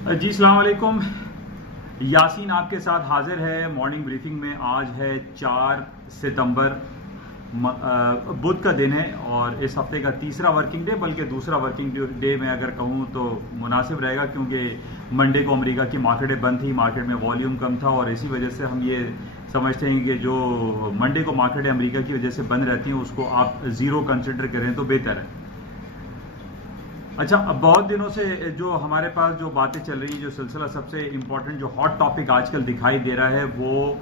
جی السلام علیکم. یاسین آپ کے ساتھ حاضر ہے مارننگ بریفنگ میں. آج ہے 4 ستمبر، بدھ کا دن ہے اور اس ہفتے کا تیسرا ورکنگ ڈے، بلکہ دوسرا ورکنگ ڈے میں اگر کہوں تو مناسب رہے گا، کیونکہ منڈے کو امریکہ کی مارکیٹیں بند تھی، مارکیٹ میں والیوم کم تھا اور اسی وجہ سے ہم یہ سمجھتے ہیں کہ جو منڈے کو مارکیٹیں امریکہ کی وجہ سے بند رہتی ہیں اس کو آپ زیرو کنسیڈر کریں تو بہتر ہے. اچھا، اب بہت دنوں سے جو ہمارے پاس جو باتیں چل رہی ہیں، جو سلسلہ سب سے امپورٹنٹ جو ہاٹ ٹاپک آج کل دکھائی دے رہا ہے وہ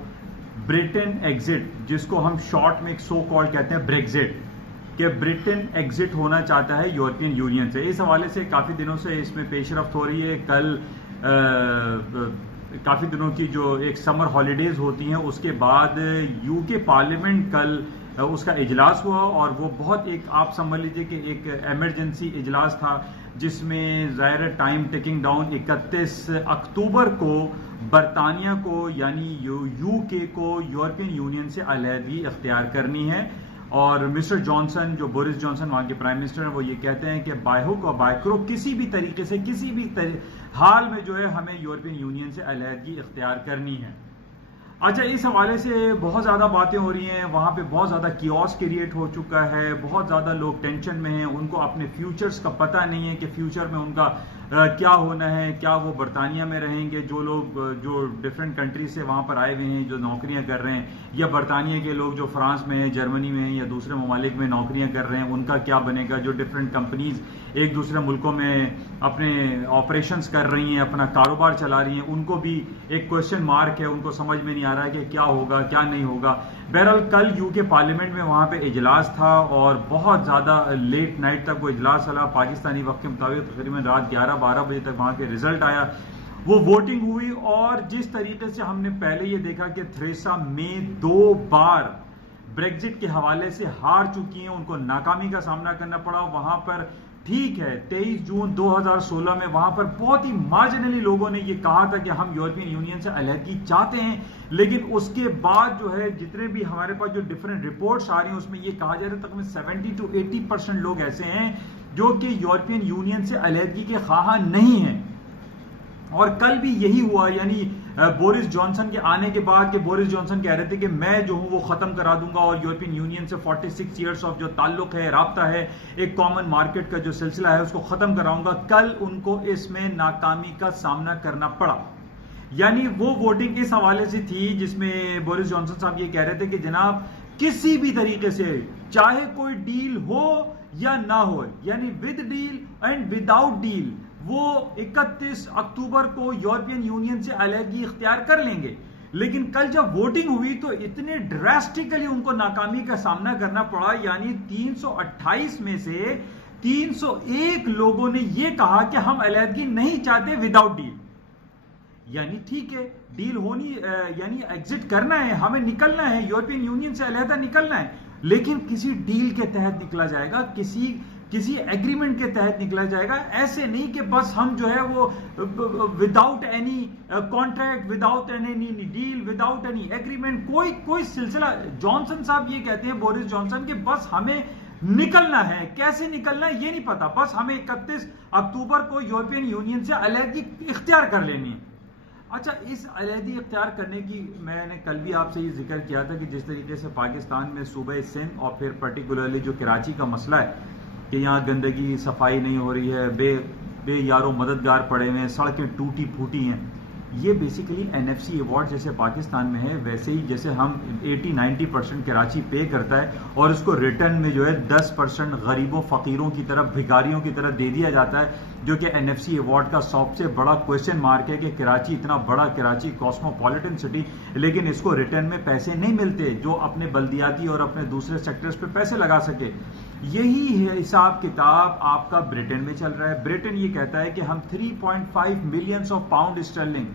برٹن ایگزٹ، جس کو ہم شارٹ میں ایک سو کال کہتے ہیں بریگزٹ، کہ برٹن ایگزٹ ہونا چاہتا ہے یورپین یونین سے. اس حوالے سے کافی دنوں سے اس میں پیش رفت ہو رہی ہے. کل کافی دنوں کی جو ایک سمر ہالیڈیز ہوتی ہیں اس کے بعد یو کے پارلیمنٹ کل اس کا اجلاس ہوا اور وہ بہت ایک آپ سمجھ لیجیے کہ ایک ایمرجنسی اجلاس تھا، جس میں ظاہر ٹائم ٹیکنگ ڈاؤن 31 اکتوبر کو برطانیہ کو یعنی یو کے کو یورپین یونین سے علیحدگی اختیار کرنی ہے. اور مسٹر جانسن، جو بورس جانسن وہاں کے پرائم منسٹر ہیں، وہ یہ کہتے ہیں کہ بائی ہک اور بائی کروک کسی بھی طریقے سے کسی بھی حال میں جو ہے ہمیں یورپین یونین سے علیحدگی اختیار کرنی ہے. اچھا، اس حوالے سے بہت زیادہ باتیں ہو رہی ہیں. وہاں پہ بہت زیادہ کیوس کریٹ ہو چکا ہے، بہت زیادہ لوگ ٹینشن میں ہیں، ان کو اپنے فیوچرز کا پتہ نہیں ہے کہ فیوچر میں ان کا کیا ہونا ہے. کیا وہ برطانیہ میں رہیں گے، جو لوگ جو ڈفرینٹ کنٹریز سے وہاں پر آئے ہوئے ہیں، جو نوکریاں کر رہے ہیں، یا برطانیہ کے لوگ جو فرانس میں ہیں، جرمنی میں ہیں یا دوسرے ممالک میں نوکریاں کر رہے ہیں، ان کا کیا بنے گا. جو ڈفرینٹ کمپنیز ایک دوسرے ملکوں میں اپنے آپریشنز کر رہی ہیں، اپنا کاروبار چلا رہی ہیں، ان کو بھی ایک کوشچن مارک ہے. ان کو سمجھ میں نہیں آ رہا ہے کہ کیا ہوگا کیا نہیں ہوگا. بہرحال کل یو کے پارلیمنٹ میں وہاں پہ اجلاس تھا اور بہت زیادہ لیٹ نائٹ تک وہ اجلاس چلا. پاکستانی وقت کے مطابق تقریباً رات 11-12 بجے تک وہاں کے رزلٹ آیا، وہ ووٹنگ ہوئی. اور جس طریقے سے ہم نے پہلے یہ دیکھا کہ تھریسا مے 2 بار بریگزٹ کے حوالے سے ہار چکی ہیں، ان کو ناکامی کا سامنا کرنا پڑا. وہاں پر ٹھیک ہے 23 جون 2016 میں وہاں پر بہت ہی مارجنلی لوگوں نے یہ کہا تھا کہ ہم یورپین یونین سے علیحدگی چاہتے ہیں، لیکن اس کے بعد جو ہے جتنے بھی ہمارے پاس جو ڈفرینٹ رپورٹس آ رہی ہیں اس میں یہ کہا جا رہا ہے تقریباً 70-80% لوگ ایسے ہیں جو کہ یورپین یونین سے علیحدگی کے خواہاں نہیں ہیں. اور کل بھی یہی ہوا، یعنی بورس جانسن کے آنے کے بعد کہ بورس جانسن کہہ رہے تھے کہ میں جو ہوں وہ ختم کرا دوں گا اور یورپین یونین سے 46 ایئرس آف جو تعلق ہے، رابطہ ہے، ایک کامن مارکیٹ کا جو سلسلہ ہے اس کو ختم کراؤں گا. کل ان کو اس میں ناکامی کا سامنا کرنا پڑا. یعنی وہ ووٹنگ اس حوالے سے تھی جس میں بورس جانسن صاحب یہ کہہ رہے تھے کہ جناب کسی بھی طریقے سے چاہے کوئی ڈیل ہو یا نہ ہو، یعنی with deal and without deal, وہ 31 اکتوبر کو یورپین یونین سے علیحدگی اختیار کر لیں گے. لیکن کل جب ووٹنگ ہوئی تو اتنے ڈراسٹیکلی ان کو ناکامی کا سامنا کرنا پڑا. یعنی 328 میں سے 301 لوگوں نے یہ کہا کہ ہم علیحدگی نہیں چاہتے وداؤٹ ڈیل. یعنی ٹھیک ہے ڈیل ہونی، یعنی ایگزٹ کرنا ہے، ہمیں نکلنا ہے یورپین یونین سے علیحدہ نکلنا ہے، لیکن کسی ڈیل کے تحت نکلا جائے گا، کسی ایگریمنٹ کے تحت نکلا جائے گا. ایسے نہیں کہ بس ہم جو ہے وہ without any contract, without any deal, without any agreement, کوئی سلسلہ. جانسن صاحب یہ کہتے ہیں، بورس جانسن، کہ بس ہمیں نکلنا ہے. کیسے نکلنا ہے یہ نہیں پتا، بس ہمیں 31 اکتوبر کو یورپین یونین سے علیحدگی اختیار کر لینی ہے. اچھا، اس علیحدگی اختیار کرنے کی میں نے کل بھی آپ سے یہ ذکر کیا تھا کہ جس طریقے سے پاکستان میں صوبہ سندھ اور پھر پرٹیکولرلی جو کراچی کا مسئلہ ہے کہ یہاں گندگی صفائی نہیں ہو رہی ہے، بے یارو مددگار پڑے ہوئے ہیں، سڑکیں ٹوٹی پھوٹی ہیں. یہ basically N F C award جیسے پاکستان میں ہے، ویسے ہی جیسے ہم 80-90% کراچی پے کرتا ہے اور اس کو ریٹرن میں جو ہے 10% غریبوں فقیروں کی طرف، بھکاریوں کی طرف دے دیا جاتا ہے، جو کہ این ایف سی ایوارڈ کا سب سے بڑا کویشچن مارک ہے کہ کراچی اتنا بڑا، کراچی کاسموپولیٹن سٹی، لیکن اس کو ریٹرن میں پیسے نہیں ملتے جو اپنے بلدیاتی اور اپنے دوسرے سیکٹرز پہ پیسے لگا سکے. یہی حساب کتاب آپ کا برٹن میں چل رہا ہے. برٹن یہ کہتا ہے کہ ہم 3.5 million of pound Stirling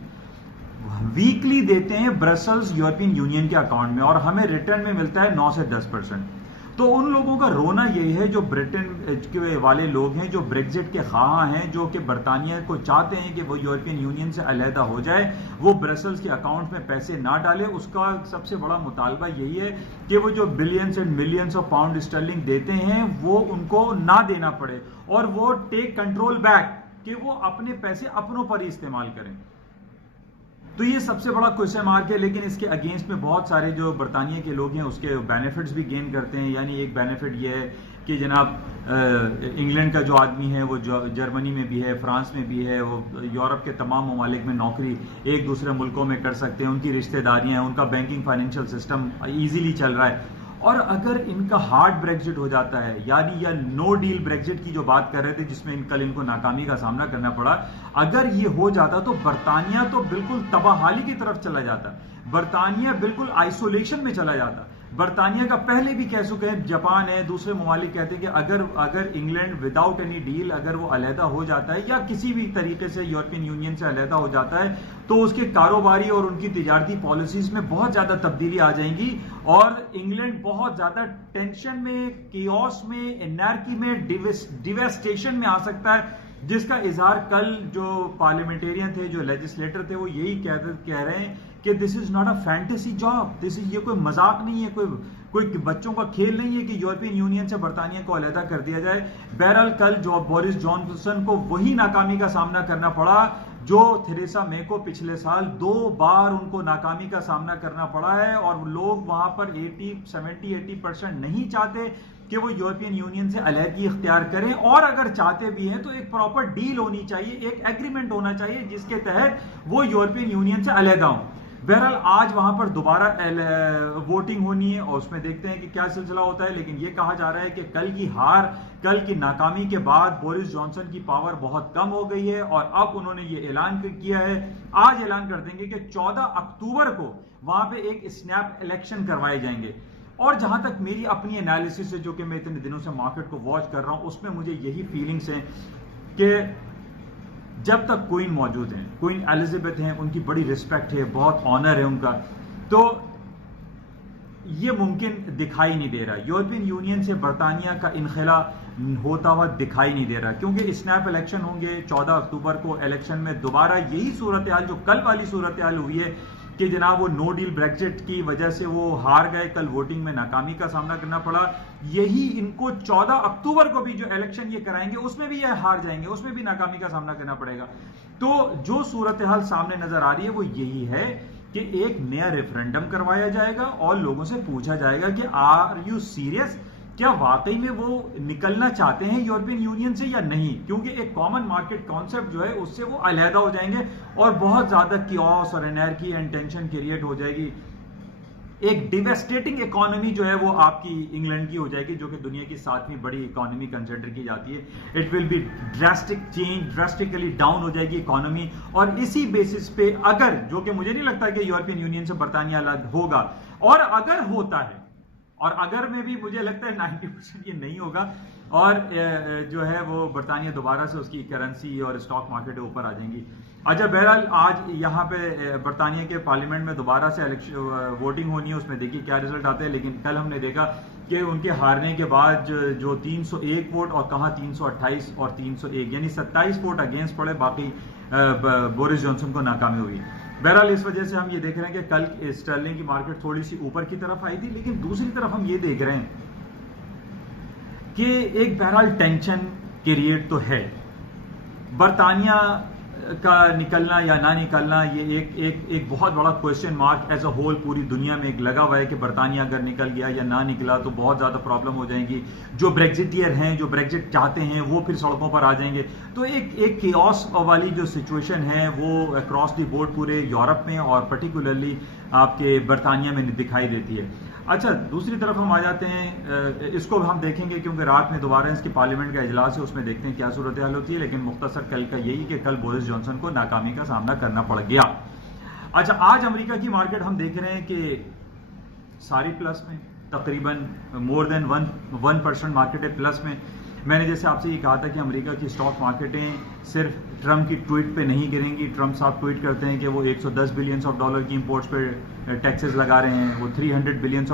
weekly دیتے ہیں برسلز یورپین یونین کے اکاؤنٹ میں اور ہمیں ریٹرن میں ملتا ہے 9 سے 10%. تو ان لوگوں کا رونا یہی ہے جو برٹن کے والے لوگ ہیں، جو بریگزٹ کے خواہاں ہیں، جو کہ برطانیہ کو چاہتے ہیں کہ وہ یورپین یونین سے علیحدہ ہو جائے، وہ برسلز کے اکاؤنٹ میں پیسے نہ ڈالے. اس کا سب سے بڑا مطالبہ یہی ہے کہ وہ جو billions and millions of pound Stirling دیتے ہیں وہ ان کو نہ دینا پڑے اور وہ ٹیک کنٹرول بیک. کہ وہ اپنے پیسے اپنوں پر ہی استعمال کریں. تو یہ سب سے بڑا کوشچن مارک ہے. لیکن اس کے اگینسٹ میں بہت سارے جو برطانیہ کے لوگ ہیں اس کے بینیفٹس بھی گین کرتے ہیں. یعنی ایک بینیفٹ یہ ہے کہ جناب انگلینڈ کا جو آدمی ہے وہ جرمنی میں بھی ہے, فرانس میں بھی ہے, وہ یورپ کے تمام ممالک میں نوکری ایک دوسرے ملکوں میں کر سکتے ہیں, ان کی رشتہ داریاں ہیں, ان کا بینکنگ فائنینشیل سسٹم ایزیلی چل رہا ہے. اور اگر ان کا ہارڈ بریگزٹ ہو جاتا ہے, یعنی یا نو ڈیل بریگزٹ کی جو بات کر رہے تھے جس میں کل ان کو ناکامی کا سامنا کرنا پڑا, اگر یہ ہو جاتا تو برطانیہ تو بالکل تباہی کی طرف چلا جاتا, برطانیہ بالکل آئسولیشن میں چلا جاتا. برطانیہ کا پہلے بھی کہہ چکے ہیں, جاپان ہے, دوسرے ممالک کہتے ہیں کہ اگر انگلینڈ وداؤٹ اینی ڈیل اگر وہ علیحدہ ہو جاتا ہے یا کسی بھی طریقے سے یورپین یونین سے علیحدہ ہو جاتا ہے تو اس کے کاروباری اور ان کی تجارتی پالیسیز میں بہت زیادہ تبدیلی آ جائیں گی, اور انگلینڈ بہت زیادہ ٹینشن میں, کیوس میں, انارکی میں, ڈیویسٹیشن میں آ سکتا ہے, جس کا اظہار کل جو پارلیمنٹیرین تھے, جو لیجسلیٹر تھے, وہ یہی کہہ رہے ہیں کہ this is not a fantasy job, یہ کوئی مذاق نہیں ہے, کوئی بچوں کا کھیل نہیں ہے کہ یورپین یونین سے برطانیہ کو علیحدہ کر دیا جائے. بہرحال کل جو بورس جانسن کو وہی ناکامی کا سامنا کرنا پڑا جو تھریسا مے کو پچھلے سال 2 بار ان کو ناکامی کا سامنا کرنا پڑا ہے. اور لوگ وہاں پر 70-80% نہیں چاہتے کہ وہ یورپین یونین سے علیحدگی اختیار کریں, اور اگر چاہتے بھی ہیں تو ایک پراپر ڈیل ہونی چاہیے, ایک ایگریمنٹ ہونا چاہیے جس کے تحت وہ یورپین یونین سے علیحدہ ہوں. بہرحال آج وہاں پر دوبارہ ووٹنگ ہونی ہے اور اس میں دیکھتے ہیں کہ کیا سلسلہ ہوتا ہے. لیکن یہ کہا جا رہا ہے کہ کل کی ناکامی کے بعد بورس جانسن کی پاور بہت کم ہو گئی ہے, اور اب انہوں نے یہ اعلان کیا ہے, آج اعلان کر دیں گے کہ 14 اکتوبر کو وہاں پہ ایک اسنیپ الیکشن کروائے جائیں گے. اور جہاں تک میری اپنی انالیسس ہے, جو کہ میں اتنے دنوں سے مارکیٹ کو واچ کر رہا ہوں, اس میں مجھے یہی فیلنگز ہیں کہ جب تک کوئن موجود ہیں, کوئن ایلزابتھ ہیں, ان کی بڑی رسپیکٹ ہے, بہت آنر ہے ان کا, تو یہ ممکن دکھائی نہیں دے رہا. یورپین یونین سے برطانیہ کا انخلا ہوتا ہوا دکھائی نہیں دے رہا, کیونکہ اسنیپ الیکشن ہوں گے 14 اکتوبر کو. الیکشن میں دوبارہ یہی صورتحال جو کل والی صورتحال ہوئی ہے کہ جناب وہ نو ڈیل بریگزٹ کی وجہ سے وہ ہار گئے, کل ووٹنگ میں ناکامی کا سامنا کرنا پڑا, یہی ان کو 14 اکتوبر کو بھی جو الیکشن یہ کرائیں گے اس میں بھی یہ ہار جائیں گے, اس میں بھی ناکامی کا سامنا کرنا پڑے گا. تو جو صورتحال سامنے نظر آ رہی ہے وہ یہی ہے کہ ایک نیا ریفرنڈم کروایا جائے گا اور لوگوں سے پوچھا جائے گا کہ آر یو سیریس, کیا واقعی میں وہ نکلنا چاہتے ہیں یورپین یونین سے یا نہیں, کیونکہ ایک کامن مارکیٹ کانسیپٹ جو ہے اس سے وہ علیحدہ ہو جائیں گے اور بہت زیادہ کیوس اور انارکی اینڈ ٹینشن کریٹ ہو جائے گی. ایک ڈیویسٹیٹنگ اکانومی جو ہے وہ آپ کی انگلینڈ کی ہو جائے گی, جو کہ دنیا کی 7ویں بڑی اکانومی کنسیڈر کی جاتی ہے. It will be drastically down ہو جائے گی اکانومی. اور اسی بیسس پہ اگر, جو کہ مجھے نہیں لگتا کہ یورپین یونین سے برطانیہ الگ ہوگا, اور اگر ہوتا ہے, اور اگر میں بھی مجھے لگتا ہے 90% یہ نہیں ہوگا, اور جو ہے وہ برطانیہ دوبارہ سے اس کی کرنسی اور اسٹاک مارکیٹ اوپر آ جائیں گی. اچھا بہرحال آج یہاں پہ برطانیہ کے پارلیمنٹ میں دوبارہ سے ووٹنگ ہونی ہے, اس میں دیکھیے کیا رزلٹ آتے ہیں. لیکن کل ہم نے دیکھا کہ ان کے ہارنے کے بعد جو 301 ووٹ, اور کہاں 328 اور 301, یعنی 27 ووٹ اگینسٹ پڑے, باقی بورس جانسن کو ناکامی ہوئی. بہرحال اس وجہ سے ہم یہ دیکھ رہے ہیں کہ کل اسٹرلنگ کی مارکیٹ تھوڑی سی اوپر کی طرف آئی تھی, لیکن دوسری طرف ہم یہ دیکھ رہے ہیں کہ ایک بہرحال ٹینشن کریٹ تو ہے. برطانیہ کا نکلنا یا نہ نکلنا یہ ایک بہت بڑا question mark as a whole پوری دنیا میں ایک لگا ہوا ہے کہ برطانیہ اگر نکل گیا یا نہ نکلا تو بہت زیادہ پرابلم ہو جائیں گی. جو بریگزٹیئر ہیں, جو بریگزٹ چاہتے ہیں, وہ پھر سڑکوں پر آ جائیں گے. تو ایک کیوس والی جو سچویشن ہے وہ اکراس دی بورڈ پورے یورپ میں اور پرٹیکولرلی آپ کے برطانیہ میں دکھائی دیتی ہے. اچھا دوسری طرف ہم آ جاتے ہیں, اس کو ہم دیکھیں گے کیونکہ رات میں دوبارہ اس کی پارلیمنٹ کا اجلاس ہے, اس میں دیکھتے ہیں کیا صورتحال ہوتی ہے. لیکن مختصر کل کا یہی کہ کل بورس جانسن کو ناکامی کا سامنا کرنا پڑ گیا. اچھا آج امریکہ کی مارکیٹ ہم دیکھ رہے ہیں کہ ساری پلس میں, تقریباً مور دین 1% مارکیٹ ہے پلس میں. میں نے جیسے آپ سے یہ کہا تھا کہ امریکہ کی اسٹاک مارکیٹیں صرف ٹرمپ کی ٹویٹ پہ نہیں گریں گی. ٹرمپ صاحب ٹویٹ کرتے ہیں کہ وہ $110 بلین کی امپورٹس پہ ٹیکسز لگا رہے ہیں, وہ $300 بلین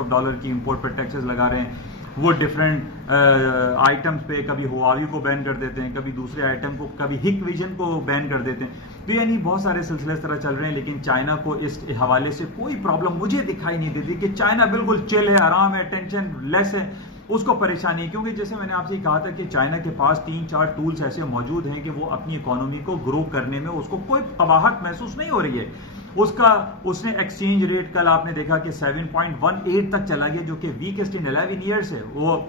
کی امپورٹ پہ ٹیکسز لگا رہے ہیں, وہ ڈفرینٹ آئٹمس پہ کبھی ہواوی کو بین کر دیتے ہیں, کبھی دوسرے آئٹم کو, کبھی ہک ویژن کو بین کر دیتے ہیں. تو یعنی بہت سارے سلسلے اس طرح چل رہے ہیں. لیکن چائنا کو اس حوالے سے کوئی پرابلم مجھے دکھائی نہیں دیتی کہ چائنا بالکل چل ہے, آرام ہے, ٹینشن لیس ہے. اس کو پریشانی ہے، کیونکہ جیسے میں نے آپ سے کہا تھا کہ چائنا کے پاس 3-4 ٹولز ایسے موجود ہیں کہ وہ اپنی اکانومی کو گرو کرنے میں اس کو کوئی قباحت محسوس نہیں ہو رہی ہے. اس نے ایکسچینج ریٹ کل آپ نے دیکھا کہ 7.18 تک چلا گیا، جو کہ ویکسٹ ان 11 ایئرس ہے. وہ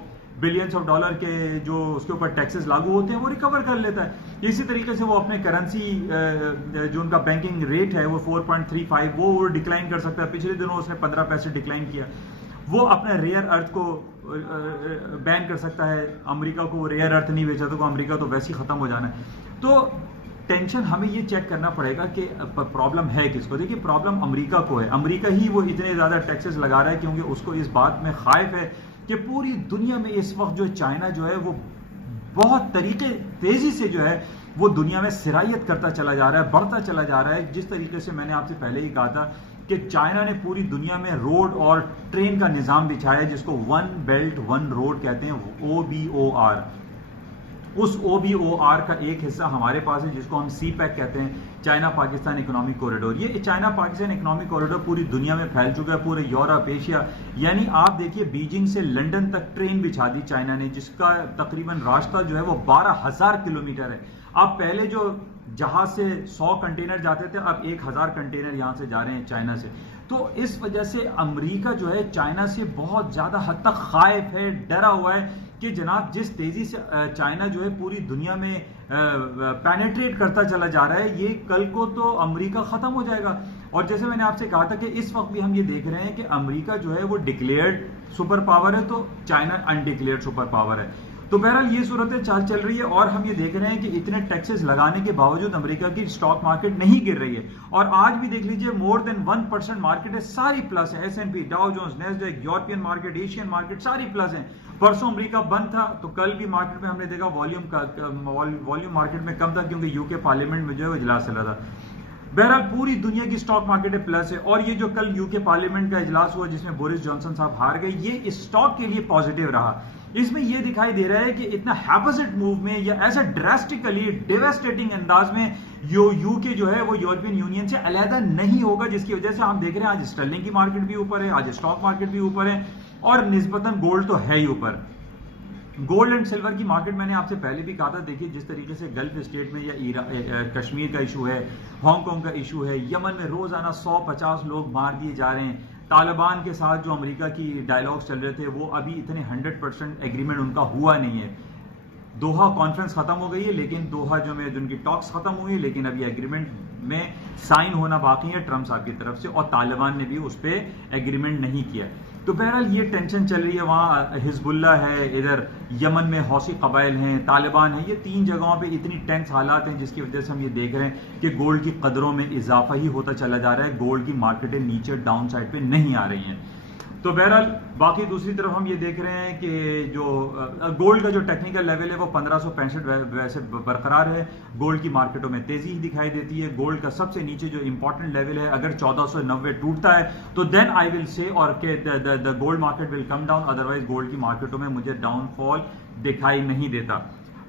بلینس آف ڈالر کے جو اس کے اوپر ٹیکسز لاگو ہوتے ہیں وہ ریکور کر لیتا ہے. اسی طریقے سے وہ اپنے کرنسی جو ان کا بینکنگ ریٹ ہے وہ 4.35 وہ ڈکلائن کر سکتا ہے. پچھلے دنوں اس نے 15 پیسے ڈکلائن کیا. وہ اپنے ریئر ارتھ کو بین کر سکتا ہے. امریکہ کو ریئر ارتھ نہیں بیچا تو امریکہ تو ویسے ہی ختم ہو جانا ہے. تو ٹینشن ہمیں یہ چیک کرنا پڑے گا کہ پرابلم ہے کس کو. دیکھیے پرابلم امریکہ کو ہے. امریکہ ہی وہ اتنے زیادہ ٹیکسز لگا رہا ہے کیونکہ اس کو اس بات میں خائف ہے کہ پوری دنیا میں اس وقت جو چائنا جو ہے وہ بہت تیزی سے جو ہے وہ دنیا میں سرایت کرتا چلا جا رہا ہے، بڑھتا چلا جا رہا ہے. جس طریقے سے میں نے آپ سے پہلے ہی کہا تھا کہ چائنا نے پوری دنیا میں روڈ اور ٹرین کا نظام بچھایا جس کو ون بیلٹ ون روڈ کہتے ہیں، OBOR. اس OBOR کا ایک حصہ ہمارے پاس ہے جس کو ہم سی پیک کہتے ہیں، چائنا پاکستان اکنامک کوریڈور. یہ چائنا پاکستان اکنامک کوریڈور پوری دنیا میں پھیل چکا ہے، پورے یورپ، ایشیا. یعنی آپ دیکھیے بیجنگ سے لنڈن تک ٹرین بچھا دی چائنا نے، جس کا تقریباً راستہ جو ہے وہ 12,000 کلومیٹر ہے. اب پہلے جو جہاز سے 100 کنٹینر جاتے تھے، اب 1,000 کنٹینر یہاں سے جا رہے ہیں چائنا سے. تو اس وجہ سے امریکہ جو ہے چائنا سے بہت زیادہ حد تک خائف ہے، ڈرا ہوا ہے کہ جناب جس تیزی سے چائنا جو ہے پوری دنیا میں پینیٹریٹ کرتا چلا جا رہا ہے، یہ کل کو تو امریکہ ختم ہو جائے گا. اور جیسے میں نے آپ سے کہا تھا کہ اس وقت بھی ہم یہ دیکھ رہے ہیں کہ امریکہ جو ہے وہ ڈکلیئرڈ سپر پاور ہے تو چائنا انڈکلیئرڈ سپر پاور ہے. تو بہرحال یہ صورت چل رہی ہے اور ہم یہ دیکھ رہے ہیں کہ اتنے ٹیکسز لگانے کے باوجود امریکہ کی اسٹاک مارکیٹ نہیں گر رہی ہے. اور آج بھی دیکھ لیجئے مور دین 1% مارکیٹ ہے، ساری پلس ہے. S&P، Dow Jones, Nasdaq, European market, Asian market ساری پلس ہیں. پرسوں امریکہ بند تھا تو کل بھی مارکیٹ میں ہم نے دیکھا والیوم مارکیٹ میں کم تھا کیونکہ UK پارلیمنٹ میں جو ہے وہ اجلاس چل رہا تھا. بہرحال پوری دنیا کی اسٹاک مارکیٹ پلس ہے. اور یہ جو کل UK پارلیمنٹ کا اجلاس ہوا جس میں بورس جانسن صاحب ہار گئے، یہ اسٹاک کے لیے پازیٹیو رہا. اس میں یہ دکھائی دے رہا ہے کہ اتنا ہیپوزٹ موو میں یا ایسا ڈراسٹیکلی ڈیواسٹیٹنگ انداز میں UK جو ہے وہ یورپین یونین سے علیحدہ نہیں ہوگا، جس کی وجہ سے ہم دیکھ رہے ہیں آج اسٹرلنگ کی مارکیٹ بھی اوپر ہے، آج اسٹاک مارکیٹ بھی اوپر ہے اور نسبتاً گولڈ تو ہے ہی اوپر. گولڈ اینڈ سلور کی مارکیٹ میں نے آپ سے پہلے بھی کہا تھا، دیکھیے جس طریقے سے گلف اسٹیٹ میں یا کشمیر کا ایشو ہے، ہانگ کانگ کا ایشو ہے، یمن میں روزانہ 150 لوگ مار دیے جا رہے ہیں. طالبان کے ساتھ جو امریکہ کی ڈائلاگز چل رہے تھے وہ ابھی اتنے 100% ایگریمنٹ ان کا ہوا نہیں ہے. دوحہ کانفرنس ختم ہو گئی ہے لیکن دوحہ جو میں جن کی ٹاکس ختم ہوئی لیکن ابھی ایگریمنٹ میں سائن ہونا باقی ہے ٹرمپ صاحب کی طرف سے، اور طالبان نے بھی اس پہ ایگریمنٹ نہیں کیا. تو بہرحال یہ ٹینشن چل رہی ہے. وہاں حزب اللہ ہے، ادھر یمن میں حوثی قبائل ہیں، طالبان ہیں، یہ 3 جگہوں پہ اتنی ٹینس حالات ہیں جس کی وجہ سے ہم یہ دیکھ رہے ہیں کہ گولڈ کی قدروں میں اضافہ ہی ہوتا چلا جا رہا ہے. گولڈ کی مارکیٹیں نیچے ڈاؤن سائڈ پہ نہیں آ رہی ہیں. تو بہرحال باقی دوسری طرف ہم یہ دیکھ رہے ہیں کہ جو گولڈ کا جو ٹیکنیکل لیول ہے وہ 1565 ویسے برقرار ہے. گولڈ کی مارکیٹوں میں تیزی ہی دکھائی دیتی ہے. گولڈ کا سب سے نیچے جو امپورٹنٹ لیول ہے اگر 1490 ٹوٹتا ہے تو دین آئی ول سے اور کہ the gold market will come down, otherwise gold کی مارکیٹوں میں مجھے ڈاؤن فال دکھائی نہیں دیتا.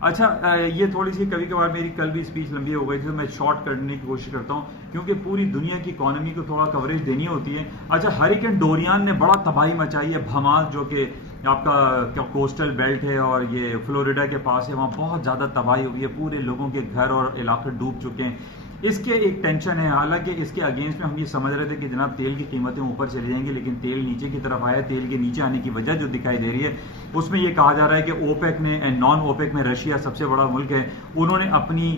اچھا یہ تھوڑی سی کبھی کبھار میری کل بھی اسپیچ لمبی ہو گئی تھی تو میں شارٹ کرنے کی کوشش کرتا ہوں کیونکہ پوری دنیا کی اکانومی کو تھوڑا کوریج دینی ہوتی ہے. اچھا ہریکن ڈورین نے بڑا تباہی مچائی ہے. بھماس جو کہ آپ کا کوسٹل بیلٹ ہے اور یہ فلوریڈا کے پاس ہے، وہاں بہت زیادہ تباہی ہوئی ہے. پورے لوگوں کے گھر اور علاقے ڈوب چکے ہیں. اس کے ایک ٹینشن ہے. حالانکہ اس کے اگینسٹ میں ہم یہ سمجھ رہے تھے کہ جناب تیل کی قیمتیں اوپر چلی جائیں گی لیکن تیل نیچے کی طرف آیا. تیل کے نیچے آنے کی وجہ جو دکھائی دے رہی ہے اس میں یہ کہا جا رہا ہے کہ اوپیک نے، نان اوپیک میں رشیا سب سے بڑا ملک ہے، انہوں نے اپنی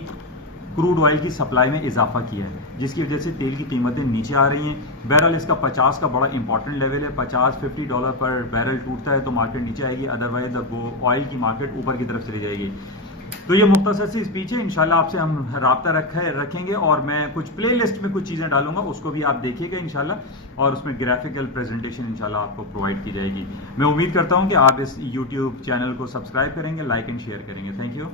کروڈ آئل کی سپلائی میں اضافہ کیا ہے جس کی وجہ سے تیل کی قیمتیں نیچے آ رہی ہیں. بہرحال اس کا 50 کا بڑا امپورٹنٹ لیول ہے. $50-50 پر بیرل ٹوٹتا ہے تو مارکیٹ نیچے آئے گی، ادروائز آئل کی مارکیٹ اوپر کی طرف چلی جائے گی. تو یہ مختصر سی اسپیچ ہے. انشاءاللہ آپ سے ہم رابطہ رکھیں گے اور میں کچھ پلے لسٹ میں کچھ چیزیں ڈالوں گا، اس کو بھی آپ دیکھیے گا انشاءاللہ، اور اس میں گرافیکل پریزنٹیشن انشاءاللہ آپ کو پرووائڈ کی جائے گی. میں امید کرتا ہوں کہ آپ اس YouTube چینل کو سبسکرائب کریں گے، لائک اینڈ شیئر کریں گے. Thank you.